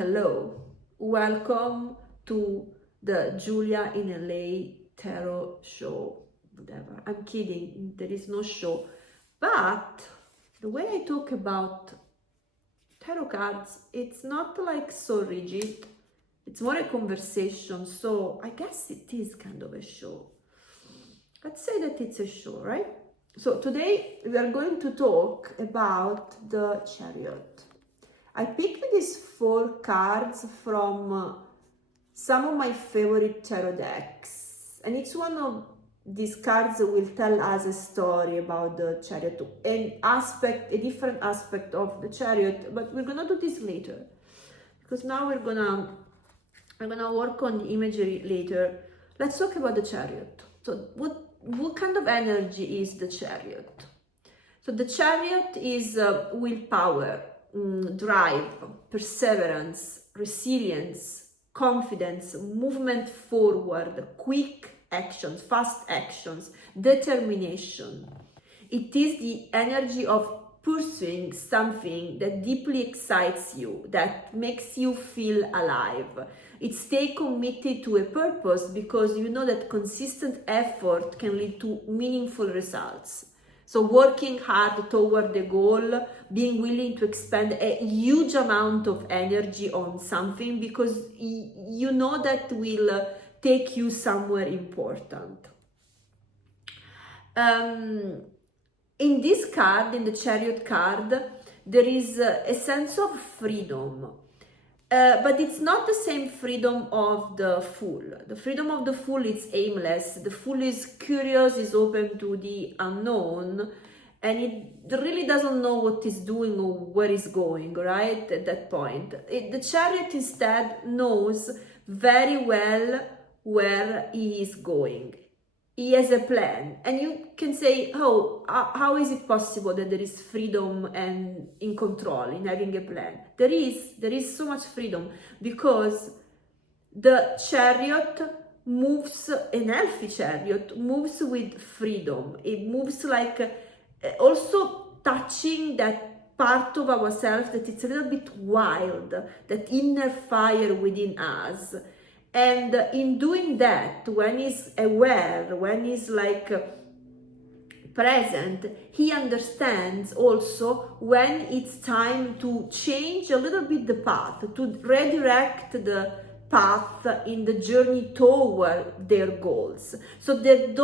Hello, welcome to the Julia in LA tarot show. Whatever, I'm kidding, there is no show, but the way I talk about tarot cards, it's not like so rigid, it's more a conversation, so I guess it is kind of a show. Let's say that it's a show, right? So today we are going to talk about the Chariot. I picked these 4 cards from some of my favorite tarot decks, and each one of these cards will tell us a story about the Chariot, a different aspect of the Chariot, but we're gonna do this later, because now we're gonna work on the imagery later. Let's talk about the Chariot. So what kind of energy is the Chariot? So the Chariot is willpower, drive, perseverance, resilience, confidence, movement forward, quick actions, fast actions, determination. It is the energy of pursuing something that deeply excites you, that makes you feel alive. It's stay committed to a purpose because you know that consistent effort can lead to meaningful results. So working hard toward the goal, being willing to expend a huge amount of energy on something because you know that will take you somewhere important. In this card, in the Chariot card, there is a sense of freedom. But it's not the same freedom of the Fool. The freedom of the Fool is aimless. The Fool is curious, is open to the unknown, and it really doesn't know what it's doing or where it's going, right? At that point. The Chariot instead knows very well where he is going. He has a plan, and you can say, oh, how is it possible that there is freedom and in control in having a plan? There is so much freedom because the Chariot moves, an healthy Chariot moves with freedom. It moves like also touching that part of ourselves that it's a little bit wild, that inner fire within us. And in doing that, when he's aware, when he's like present, he understands also when it's time to change a little bit the path, to redirect the path in the journey toward their goals. So that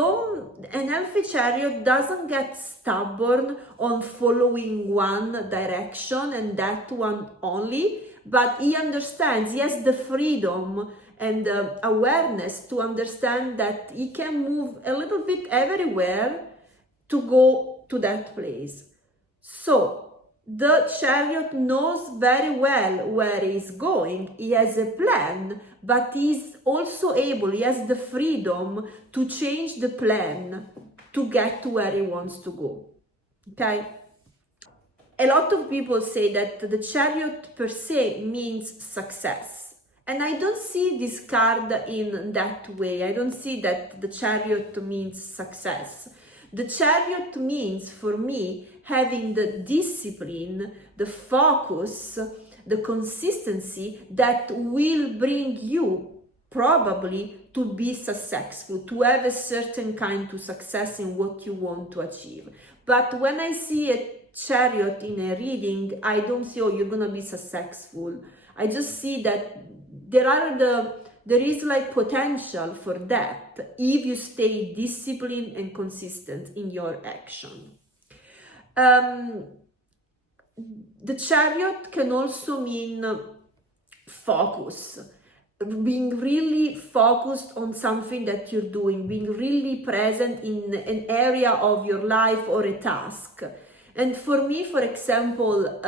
an healthy Chariot doesn't get stubborn on following one direction and that one only, but he understands, he has the freedom and awareness to understand that he can move a little bit everywhere to go to that place. So the Chariot knows very well where he's going. He has a plan, but he's also able, he has the freedom to change the plan to get to where he wants to go. Okay? A lot of people say that the Chariot per se means success. And I don't see this card in that way. I don't see that the Chariot means success. The Chariot means, for me, having the discipline, the focus, the consistency that will bring you probably to be successful, to have a certain kind of success in what you want to achieve. But when I see a Chariot in a reading, I don't see, oh, you're gonna be successful. I just see that there is like potential for that if you stay disciplined and consistent in your action. The Chariot can also mean focus, being really focused on something that you're doing, being really present in an area of your life or a task. And for me, for example,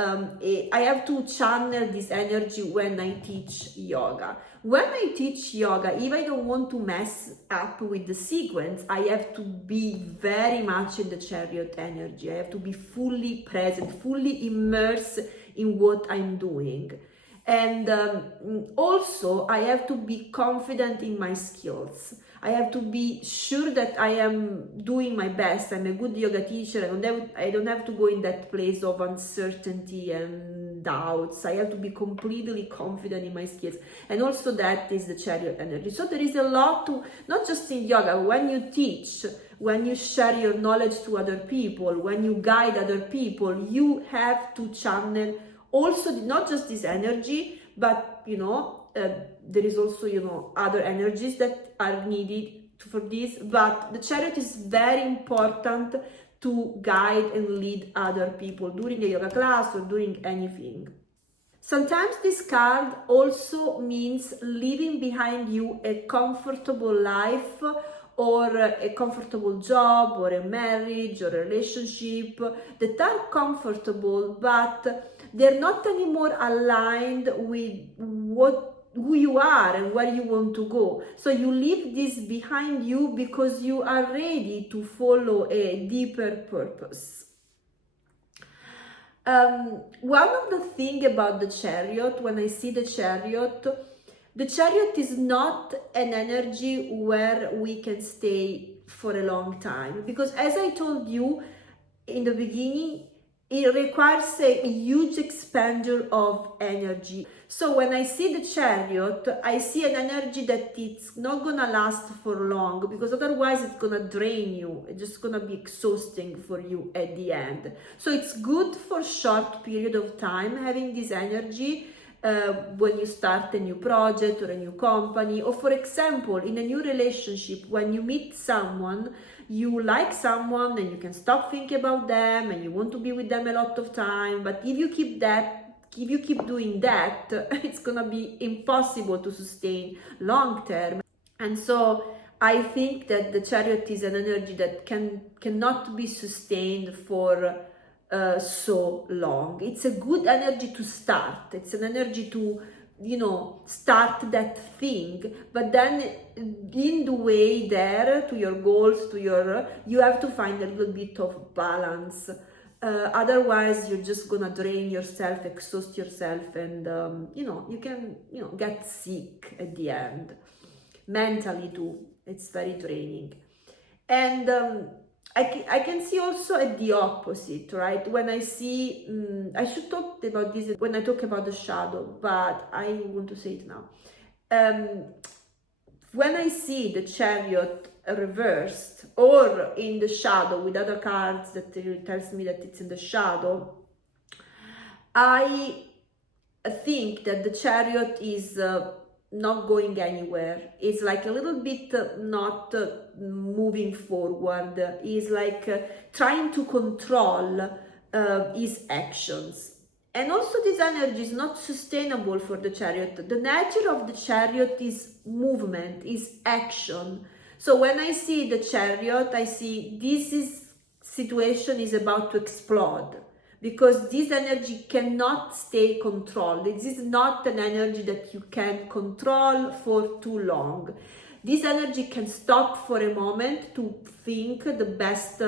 I have to channel this energy when I teach yoga. When I teach yoga, if I don't want to mess up with the sequence, I have to be very much in the Chariot energy. I have to be fully present, fully immersed in what I'm doing. And also, I have to be confident in my skills. I have to be sure that I am doing my best. I'm a good yoga teacher. I don't have to go in that place of uncertainty and doubts. I have to be completely confident in my skills. And also that is the Chariot energy. So there is a lot to, not just in yoga, when you teach, when you share your knowledge to other people, when you guide other people, you have to channel also not just this energy, but there is also other energies that are needed for this. But the Chariot is very important to guide and lead other people during a yoga class or during anything. Sometimes this card also means leaving behind you a comfortable life or a comfortable job or a marriage or a relationship that are comfortable, but they're not anymore aligned with who you are and where you want to go. So you leave this behind you because you are ready to follow a deeper purpose. One of the things about the Chariot, when I see the Chariot is not an energy where we can stay for a long time, because as I told you in the beginning, it requires a huge expenditure of energy. So when I see the Chariot, I see an energy that it's not gonna last for long, because otherwise it's gonna drain you. It's just gonna be exhausting for you at the end. So it's good for short period of time having this energy when you start a new project or a new company, or for example in a new relationship, when you meet someone, you like someone and you can stop thinking about them and you want to be with them a lot of time, but if you keep doing that, it's gonna be impossible to sustain long term. And so I think that the Chariot is an energy that cannot be sustained for so long. It's a good energy to start. It's an energy to start that thing, but then in the way there to your goals, you have to find a little bit of balance. Otherwise you're just gonna drain yourself, exhaust yourself, and you can get sick at the end, mentally too. It's very draining. And I can see also at the opposite, right? When I see, I should talk about this when I talk about the shadow, but I want to say it now. When I see the Chariot reversed or in the shadow with other cards that tells me that it's in the shadow, I think that the Chariot is not going anywhere. It's like a little bit not moving forward. Is like trying to control his actions. And also this energy is not sustainable for the Chariot. The nature of the Chariot is movement, is action. So when I see the Chariot, I see this situation is about to explode, because this energy cannot stay controlled. This is not an energy that you can control for too long. This energy can stop for a moment to think the best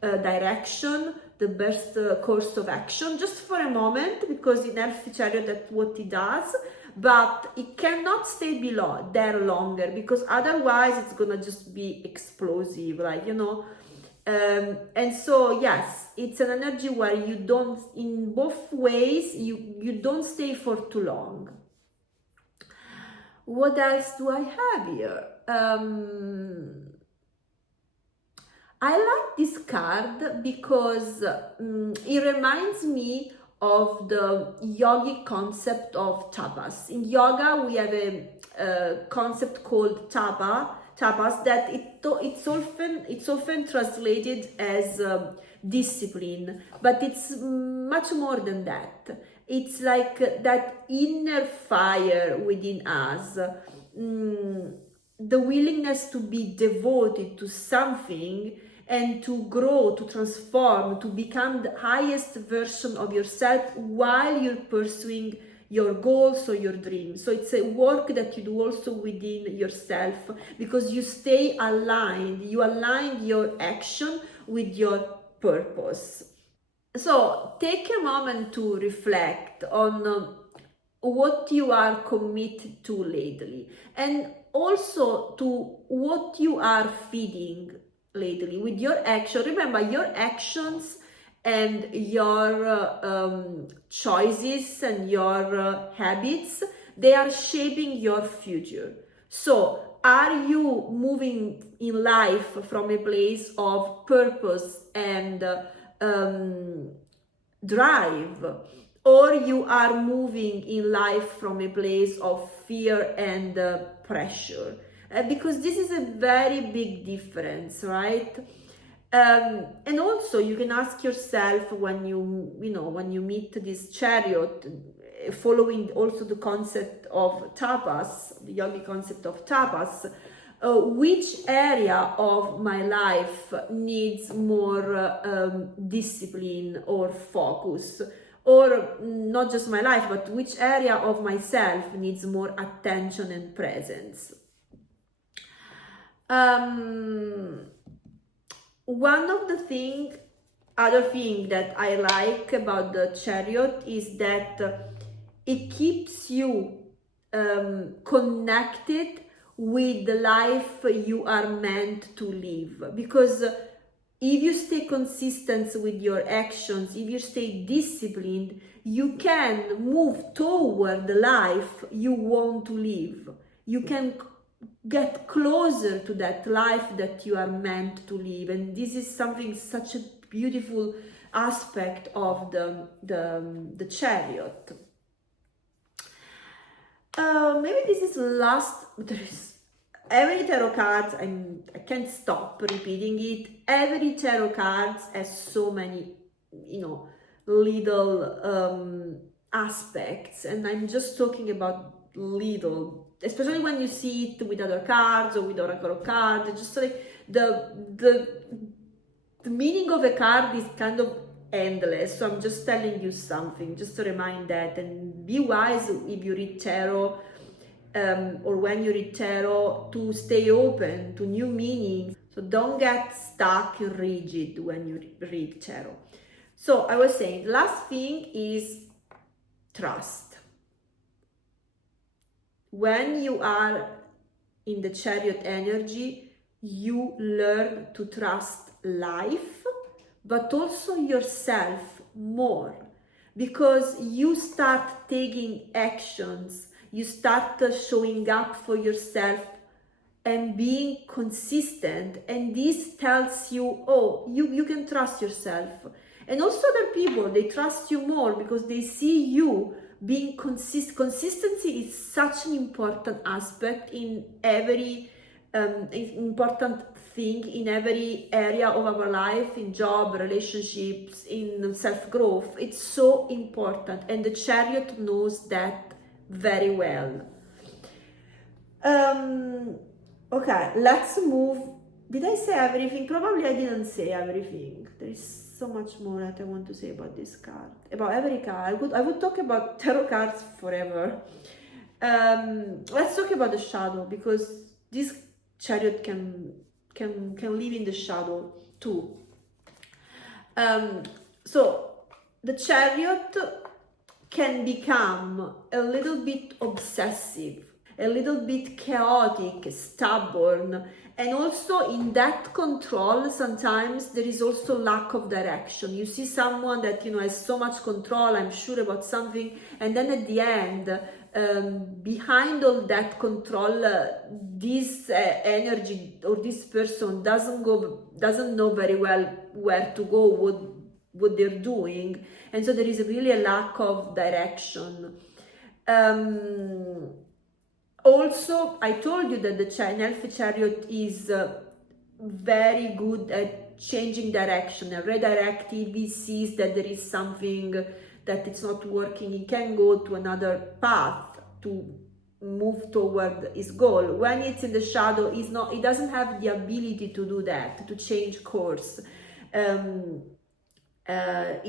direction, the best course of action, just for a moment, because in Earth Chariot that's what it does, but it cannot stay below there longer, because otherwise it's gonna just be explosive, like, and so yes, it's an energy where you don't, in both ways, you don't stay for too long. What else do I have here? I like this card because it reminds me of the yogic concept of tapas. In yoga, we have a concept called tapas that it's often translated as discipline, but it's much more than that. It's like that inner fire within us, the willingness to be devoted to something and to grow, to transform, to become the highest version of yourself while you're pursuing your goals or your dreams. So it's a work that you do also within yourself, because you stay aligned, you align your action with your purpose. So take a moment to reflect on what you are committed to lately, and also to what you are feeding lately with your action. Remember, your actions and your choices and your habits, they are shaping your future. So are you moving in life from a place of purpose and drive, or you are moving in life from a place of fear and pressure? Because this is a very big difference, right? And also you can ask yourself when when you meet this chariot, following also the concept of tapas, the yogic concept of tapas, which area of my life needs more discipline or focus, or not just my life, but which area of myself needs more attention and presence. One of the other thing that I like about the chariot is that it keeps you connected with the life you are meant to live. Because if you stay consistent with your actions, if you stay disciplined, you can move toward the life you want to live. You can get closer to that life that you are meant to live. And this is such a beautiful aspect of the chariot. Maybe this is last. There is every tarot card. I can't stop repeating it. Every tarot card has so many, little aspects, and I'm just talking about little, especially when you see it with other cards or with oracle cards. Just like the meaning of a card is kind of endless, so I'm just telling you something just to remind that. And be wise if you read tarot, or when you read tarot, to stay open to new meanings. So don't get stuck and rigid when you read tarot. So I was saying, the last thing is trust. When you are in the chariot energy, you learn to trust life, but also yourself more, because you start taking actions, you start showing up for yourself and being consistent, and this tells you, oh, you can trust yourself. And also other people, they trust you more because they see you being consistent. Consistency is such an important aspect in every important thing in every area of our life, in job, relationships, in self-growth. It's so important, and the chariot knows that very well. Okay, let's move. Did I say everything? Probably I didn't say everything. There is so much more that I want to say about this card, about every card. I would talk about tarot cards forever. Let's talk about the shadow, because this chariot can live in the shadow too. So the chariot can become a little bit obsessive, a little bit chaotic, stubborn, and also in that control sometimes there is also lack of direction. You see someone that has so much control, I'm sure about something, and then at the end, behind all that control, this energy or this person doesn't know very well where to go, what they're doing, and so there is really a lack of direction. Also, I told you that the Nelfi chariot is very good at changing direction and redirecting. He sees that there is something that it's not working, he can go to another path to move toward his goal. When it's in the shadow, he doesn't have the ability to do that, to change course. He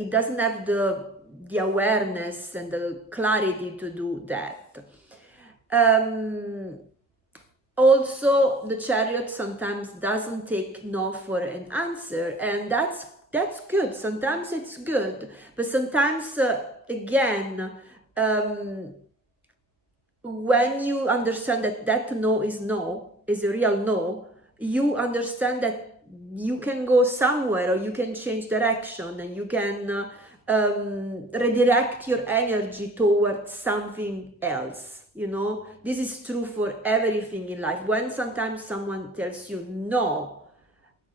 doesn't have the awareness and the clarity to do that. Also, the chariot sometimes doesn't take no for an answer, and that's good. Sometimes it's good, but sometimes again, when you understand that no is a real no, you understand that you can go somewhere, or you can change direction, and you can redirect your energy towards something else. This is true for everything in life. When sometimes someone tells you no,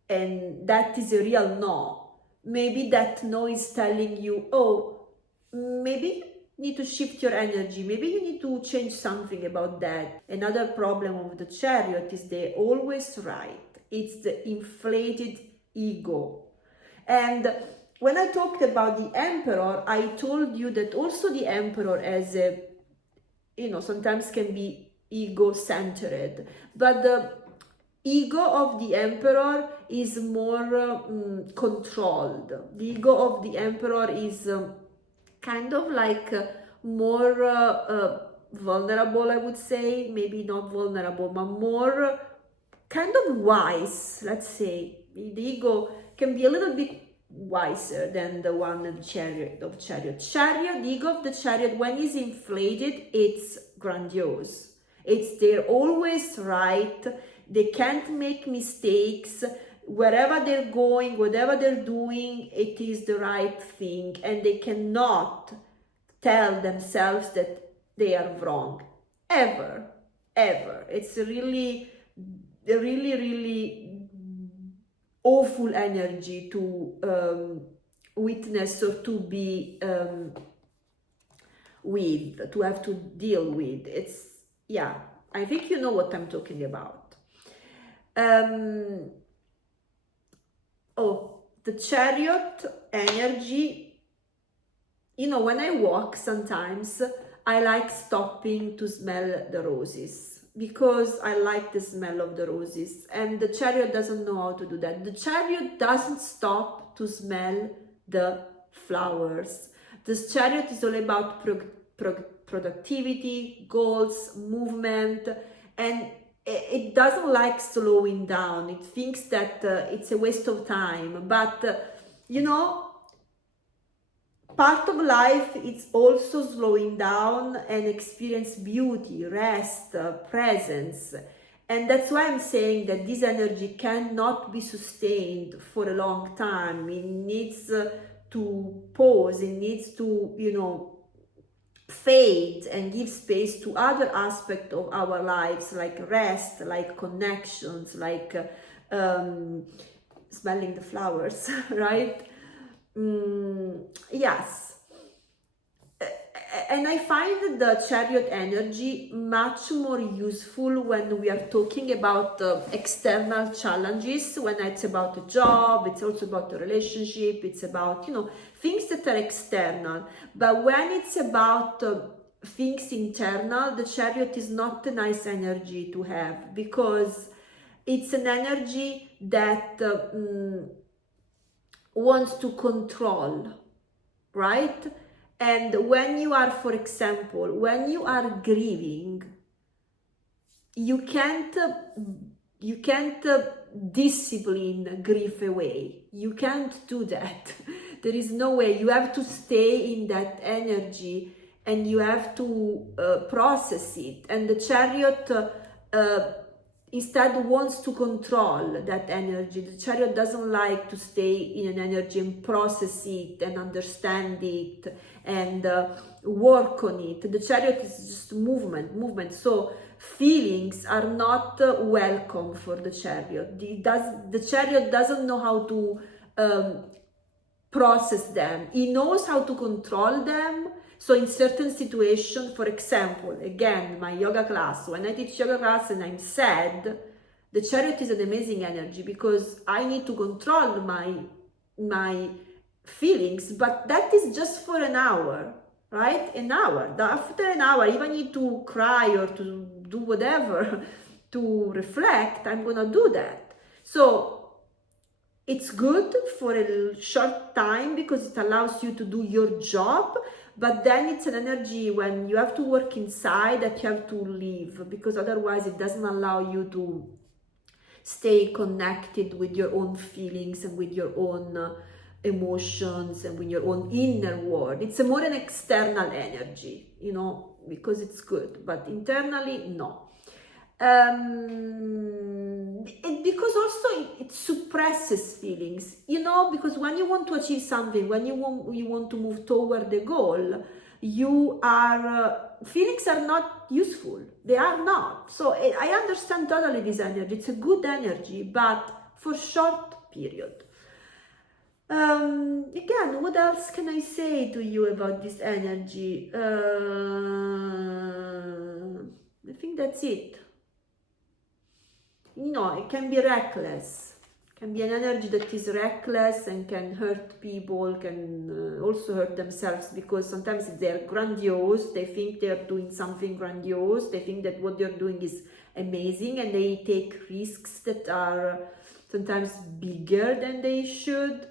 and that is a real no, maybe that no is telling you, oh, maybe you need to shift your energy, maybe you need to change something about that. Another problem of the Chariot is they're always right. It's the inflated ego. And when I talked about the Emperor, I told you that also the Emperor as a, sometimes can be ego-centered, but the ego of the Emperor is more controlled. The ego of the Emperor is kind of like more vulnerable, I would say. Maybe not vulnerable, but more kind of wise, let's say. The ego can be a little bit wiser than the one of Chariot. The ego of the Chariot, when it's inflated, it's grandiose. They're always right. They can't make mistakes. Wherever they're going, whatever they're doing, it is the right thing, and they cannot tell themselves that they are wrong. Ever. It's really awful energy to witness, or to be with, to have to deal with. I think you know what I'm talking about. The Chariot energy, when I walk sometimes, I like stopping to smell the roses, because I like the smell of the roses, and the Chariot doesn't know how to do that. The Chariot doesn't stop to smell the flowers. This Chariot is all about productivity, goals, movement, and it doesn't like slowing down. It thinks that it's a waste of time, but part of life is also slowing down and experience beauty, rest, presence. And that's why I'm saying that this energy cannot be sustained for a long time. It needs to pause, it needs to fade and give space to other aspects of our lives, like rest, like connections, like smelling the flowers, right? Yes. And I find the Chariot energy much more useful when we are talking about external challenges, when it's about a job, it's also about a relationship, it's about, things that are external. But when it's about things internal, the Chariot is not a nice energy to have, because it's an energy that wants to control, right? And when you are, for example, when you are grieving, you can't discipline grief away. You can't do that. There is no way. You have to stay in that energy, and you have to process it. And the Chariot instead wants to control that energy. The Chariot doesn't like to stay in an energy and process it and understand it and work on it. The Chariot is just movement. So feelings are not welcome for the Chariot. The Chariot doesn't know how to process them. He knows how to control them. So in certain situations, for example, again, my yoga class, when I teach yoga class and I'm sad, the Chariot is an amazing energy, because I need to control my feelings, but that is just for an hour, right? An hour. After an hour, if I need to cry or to do whatever, to reflect, I'm gonna do that. So it's good for a short time, because it allows you to do your job, but then it's an energy when you have to work inside that you have to leave, because otherwise it doesn't allow you to stay connected with your own feelings and with your own emotions and with your own inner world. It's more an external energy, because it's good, but internally, no. because also it suppresses feelings, you know, because when you want to achieve something, when you want to move toward the goal, you are feelings are not useful, they are not. So I understand totally this energy, it's a good energy, but for short period. Again, what else can I say to you about this energy? I think that's it. You know, it can be reckless. It can be an energy that is reckless and can hurt people, can also hurt themselves, because sometimes they're grandiose, they think they're doing something grandiose, they think that what they're doing is amazing, and they take risks that are sometimes bigger than they should.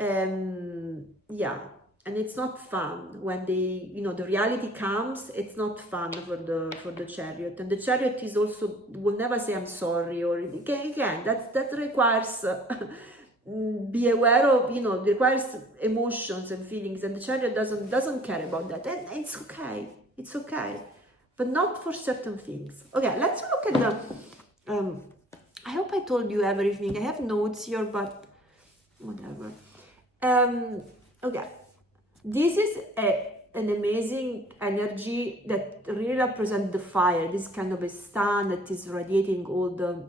Yeah, and it's not fun when they, you know, the reality comes. It's not fun for the chariot, and the chariot is also will never say I'm sorry, or again that requires be aware of, you know, requires emotions and feelings, and the chariot doesn't care about that, and it's okay, but not for certain things. Okay, let's look at the I hope I told you everything. I have notes here, but whatever. Okay, this is an amazing energy that really represents the fire. This kind of a sun that is radiating all the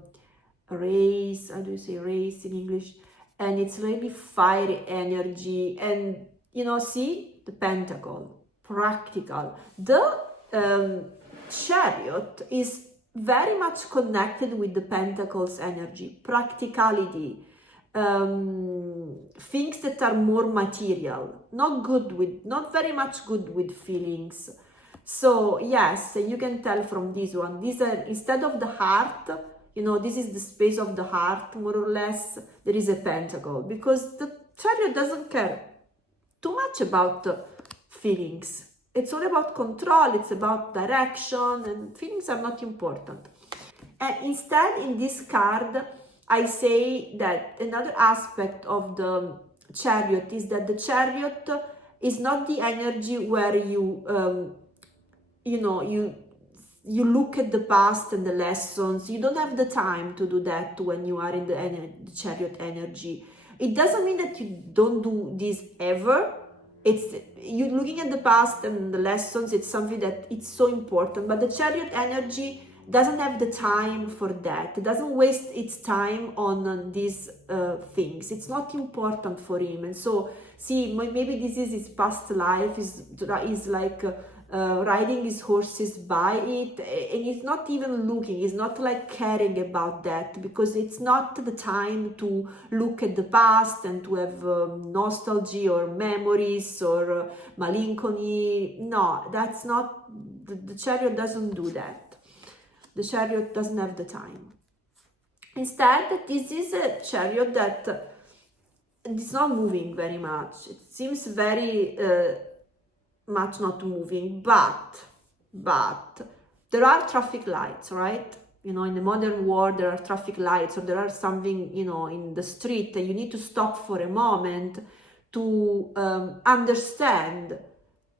rays. How do you say rays in English? And it's really fiery energy. And you know, see the pentacle, practical. The chariot is very much connected with the pentacles energy, practicality. Things that are more material, not very much good with feelings. So yes, you can tell from this one, these are, instead of the heart, you know, this is the space of the heart, more or less, there is a pentacle, because the chariot doesn't care too much about feelings. It's all about control, it's about direction, and feelings are not important. And instead, in this card, I say that another aspect of the chariot is that the chariot is not the energy where you, you know, you look at the past and the lessons. You don't have the time to do that when you are in the chariot energy. It doesn't mean that you don't do this ever. It's you looking at the past and the lessons. It's something that it's so important. But the chariot energy doesn't have the time for that. It doesn't waste its time on these things. It's not important for him. And so, see, maybe this is his past life, is like riding his horses by it, and he's not even looking, he's not like caring about that, because it's not the time to look at the past and to have nostalgia or memories or melancholy. No, that's not, the chariot doesn't do that. The chariot doesn't have the time. Instead, this is a chariot that it's not moving very much. It seems very much not moving, but there are traffic lights, right? You know, in the modern world, there are traffic lights, or there are something, you know, in the street, and you need to stop for a moment to understand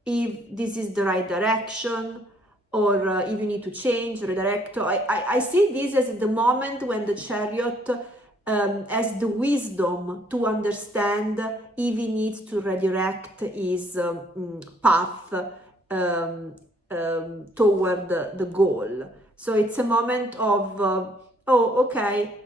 if this is the right direction, or if you need to change, redirect. I see this as the moment when the chariot has the wisdom to understand if he needs to redirect his path toward the goal. So it's a moment of, oh, okay.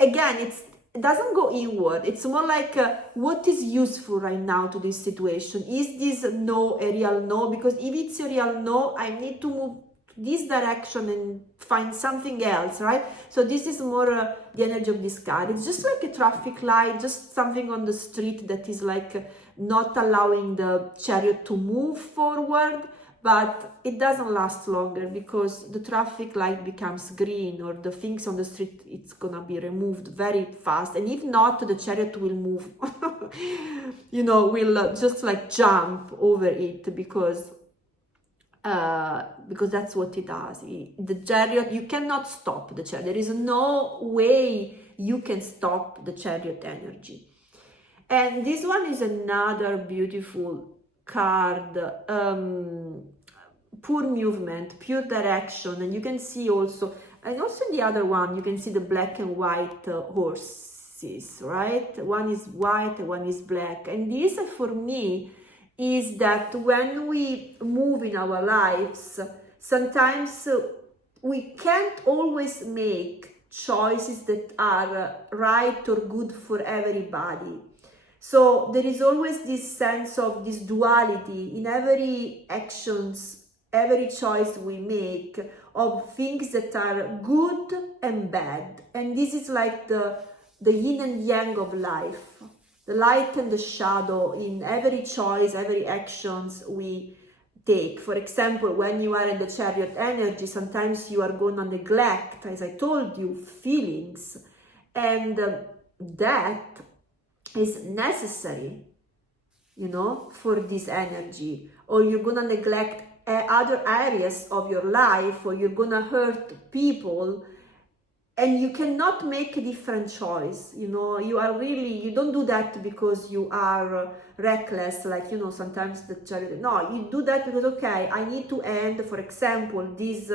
Again, it doesn't go inward. It's more like what is useful right now to this situation. Is this no a real no? Because if it's a real no, I need to move this direction and find something else, right? So this is more the energy of this card. It's just like a traffic light, just something on the street that is like not allowing the chariot to move forward, but it doesn't last longer, because the traffic light becomes green, or the things on the street, it's gonna be removed very fast, and if not, the chariot will move you know, will just like jump over it, because that's what it does. The chariot, you cannot stop the chariot. There is no way you can stop the chariot energy. And this one is another beautiful card, pure movement, pure direction. And you can see also, and also the other one, you can see the black and white horses, right? One is white and one is black. And this, for me, is that when we move in our lives, sometimes we can't always make choices that are right or good for everybody. So there is always this sense of this duality in every actions, every choice we make, of things that are good and bad. And this is like the yin and yang of life, the light and the shadow in every choice, every actions we take. For example, when you are in the chariot energy, sometimes you are going to neglect, as I told you, feelings, and that is necessary, you know, for this energy. Or you're gonna neglect other areas of your life, or you're gonna hurt people, and you cannot make a different choice. You know, you don't do that because you are reckless, like, you know, sometimes the chariot. No, you do that because, okay, I need to end, for example, this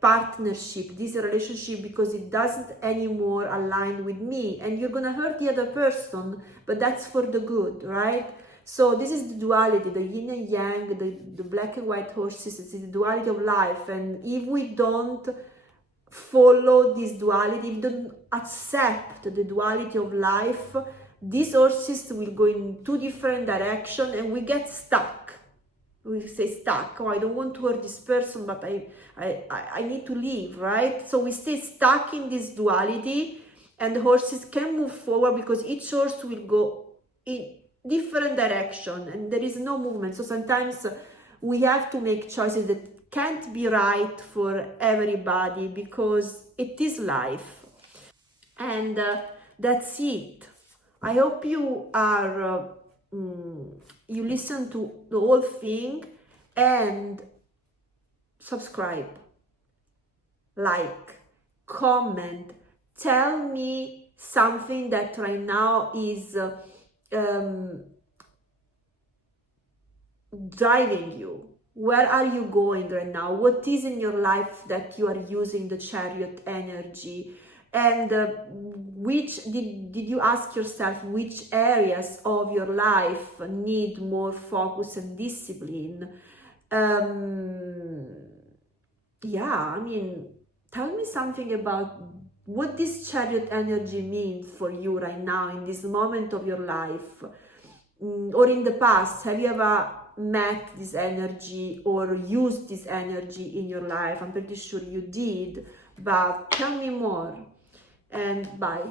partnership, this relationship, because it doesn't anymore align with me, and you're gonna hurt the other person, but that's for the good, right? So this is the duality, the yin and yang, the black and white horses. It's the duality of life. And if we don't follow this duality, if we don't accept the duality of life, these horses will go in two different directions, and we get stuck. We say stuck. Oh, I don't want to hurt this person, but I need to leave, right? So we stay stuck in this duality, and the horses can move forward because each horse will go in different direction, and there is no movement. So sometimes we have to make choices that can't be right for everybody, because it is life. And that's it. I hope you are you listen to the whole thing, and subscribe, like, comment, tell me something that right now is driving you. Where are you going right now? What is in your life that you are using the chariot energy? And which did you ask yourself which areas of your life need more focus and discipline? Yeah, I mean, tell me something about what this chariot energy means for you right now in this moment of your life. Or in the past, have you ever met this energy or used this energy in your life? I'm pretty sure you did, but tell me more, and bye.